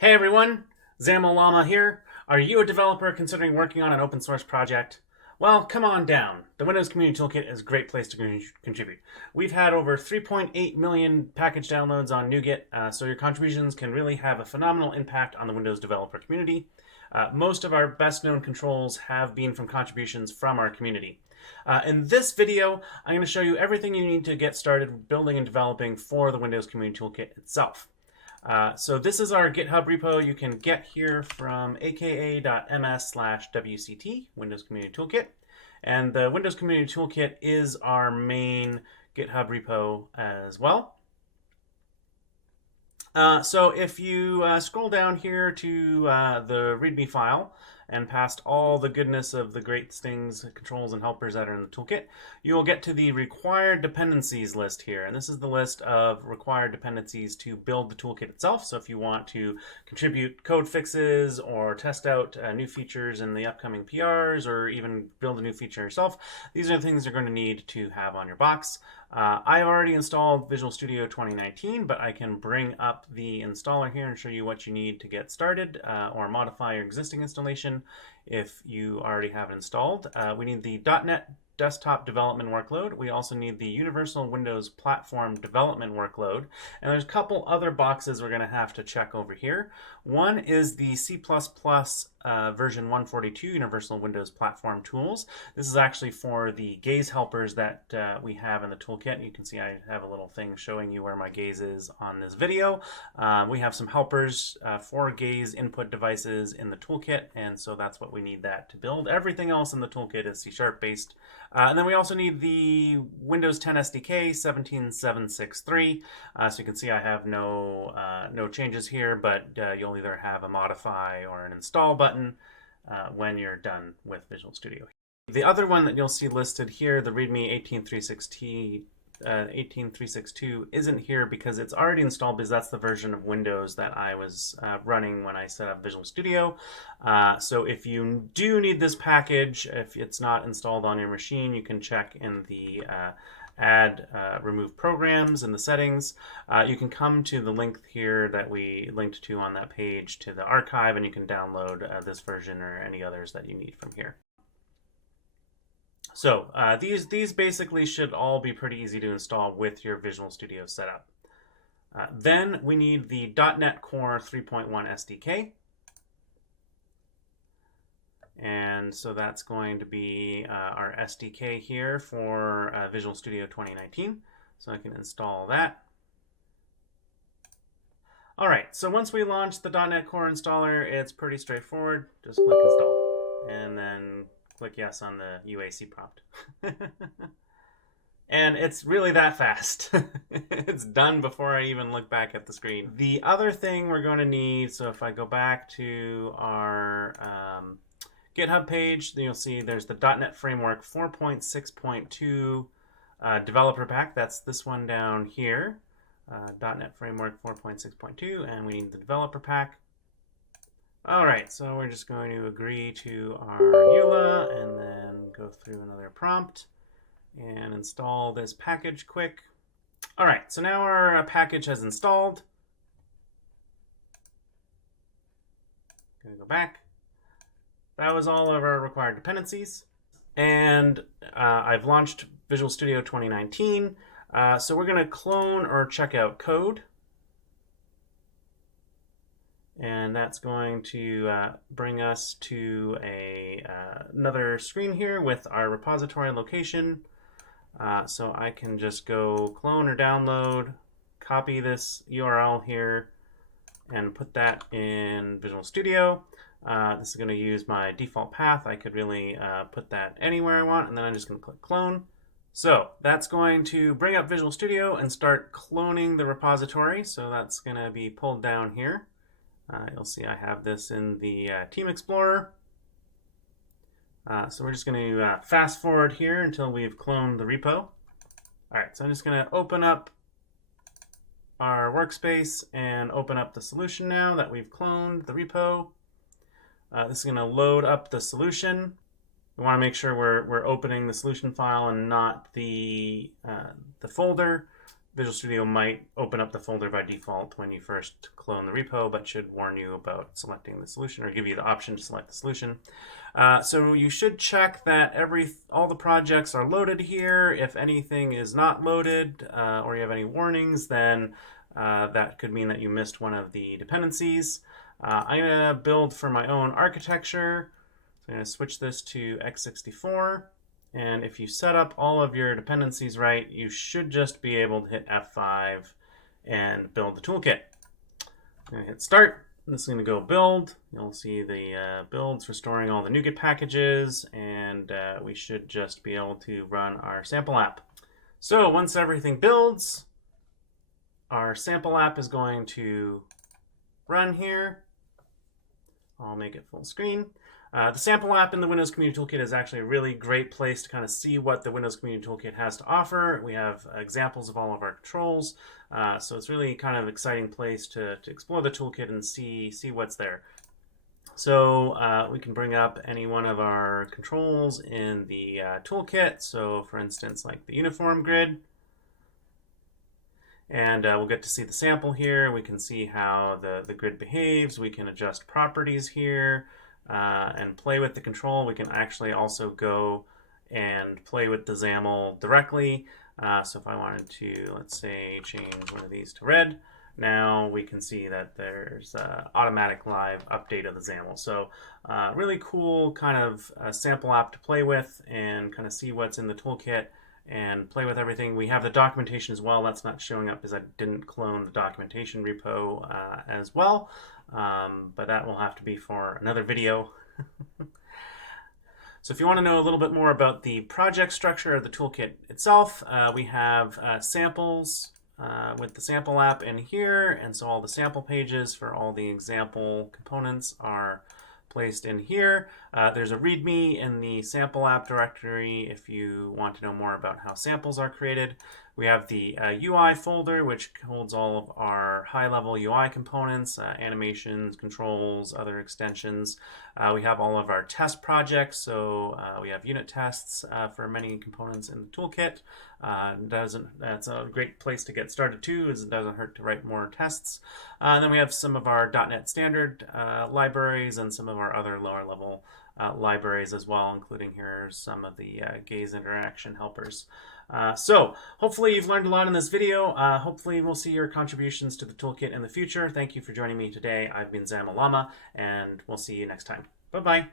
Hey everyone, XAML Llama here. Are you a developer considering working on an open source project? Well, come on down. The Windows Community Toolkit is a great place to contribute. We've had over 3.8 million package downloads on NuGet, so your contributions can really have a phenomenal impact on the Windows developer community. Most of our best known controls have been from contributions from our community. In this video, I'm going to show you everything you need to get started building and developing for the Windows Community Toolkit itself. So this is our GitHub repo you can get here from aka.ms/wct, Windows Community Toolkit. And the Windows Community Toolkit is our main GitHub repo as well. So if you scroll down here to the README file and past all the goodness of the great things, controls, and helpers that are in the toolkit, you will get to the required dependencies list here. And this is the list of required dependencies to build the toolkit itself. So if you want to contribute code fixes or test out new features in the upcoming PRs or even build a new feature yourself, these are the things you're going to need to have on your box. I already installed Visual Studio 2019, but I can bring up the installer here and show you what you need to get started or modify your existing installation if you already have it installed. We need the .NET Desktop Development Workload. We also need the Universal Windows Platform Development Workload. And there's a couple other boxes we're going to have to check over here. One is the C++ version 142 Universal Windows Platform Tools. This is actually for the gaze helpers that we have in the toolkit. You can see I have a little thing showing you where my gaze is on this video. We have some helpers for gaze input devices in the toolkit, and so that's what we need that to build. Everything else in the toolkit is C# based. And then we also need the Windows 10 SDK 17763. So you can see I have no changes here, but you'll either have a modify or an install button when you're done with Visual Studio. The other one that you'll see listed here, the README 18362, isn't here because it's already installed, because that's the version of Windows that I was running when I set up Visual Studio. So if you do need this package, if it's not installed on your machine, you can check in the add remove programs in the settings. You can come to the link here that we linked to on that page to the archive, and you can download this version or any others that you need from here. So these basically should all be pretty easy to install with your Visual Studio setup. Then we need the .NET Core 3.1 SDK. And so that's going to be our SDK here for Visual Studio 2019. So I can install that. All right, so once we launch the .NET Core installer, it's pretty straightforward. Just click install and then click yes on the UAC prompt. And it's really that fast. It's done before I even look back at the screen. The other thing we're going to need, so if I go back to our GitHub page, then you'll see there's the .NET Framework 4.6.2 developer pack. That's this one down here. .NET Framework 4.6.2, and we need the developer pack. All right, so we're just going to agree to our EULA and then go through another prompt and install this package quick. All right, so now our package has installed. Gonna go back. That was all of our required dependencies. And I've launched Visual Studio 2019. So we're going to clone or check out code. And that's going to bring us to another screen here with our repository location. So I can just go clone or download, copy this URL here, and put that in Visual Studio. This is going to use my default path. I could really put that anywhere I want, and then I'm just going to click clone. So that's going to bring up Visual Studio and start cloning the repository. So that's going to be pulled down here. You'll see I have this in the Team Explorer. So we're just going to fast forward here until we've cloned the repo. All right, so I'm just going to open up our workspace and open up the solution now that we've cloned the repo. This is going to load up the solution. We want to make sure we're opening the solution file and not the folder. Visual Studio might open up the folder by default when you first clone the repo, but should warn you about selecting the solution or give you the option to select the solution. So you should check that all the projects are loaded here. If anything is not loaded or you have any warnings, then that could mean that you missed one of the dependencies. I'm going to build for my own architecture. So I'm going to switch this to x64. And if you set up all of your dependencies right, you should just be able to hit F5 and build the toolkit. I'm going to hit start. This is going to go build. You'll see the builds restoring all the NuGet packages, and we should just be able to run our sample app. So once everything builds, our sample app is going to run here. I'll make it full screen. The sample app in the Windows Community Toolkit is actually a really great place to kind of see what the Windows Community Toolkit has to offer. We have examples of all of our controls, so it's really kind of an exciting place to explore the toolkit and see what's there. So we can bring up any one of our controls in the toolkit. So for instance, like the uniform grid. And we'll get to see the sample here. We can see how the grid behaves. We can adjust properties here and play with the control. We can actually also go and play with the XAML directly. So if I wanted to, let's say, change one of these to red, now we can see that there's automatic live update of the XAML. So really cool kind of sample app to play with and kind of see what's in the toolkit and play with everything. We have the documentation as well. That's not showing up because I didn't clone the documentation repo as well, but that will have to be for another video. So if you want to know a little bit more about the project structure of the toolkit itself, we have samples with the sample app in here, and so all the sample pages for all the example components are placed in here. There's a README in the sample app directory if you want to know more about how samples are created. We have the UI folder, which holds all of our high-level UI components, animations, controls, other extensions. We have all of our test projects, so we have unit tests for many components in the toolkit. That's a great place to get started too, as it doesn't hurt to write more tests. And then we have some of our .NET Standard libraries and some of our other lower-level libraries as well, including here some of the gaze interaction helpers. So hopefully you've learned a lot in this video. Hopefully we'll see your contributions to the toolkit in the future. Thank you for joining me today. I've been Zama Lama, and we'll see you next time. Bye-bye.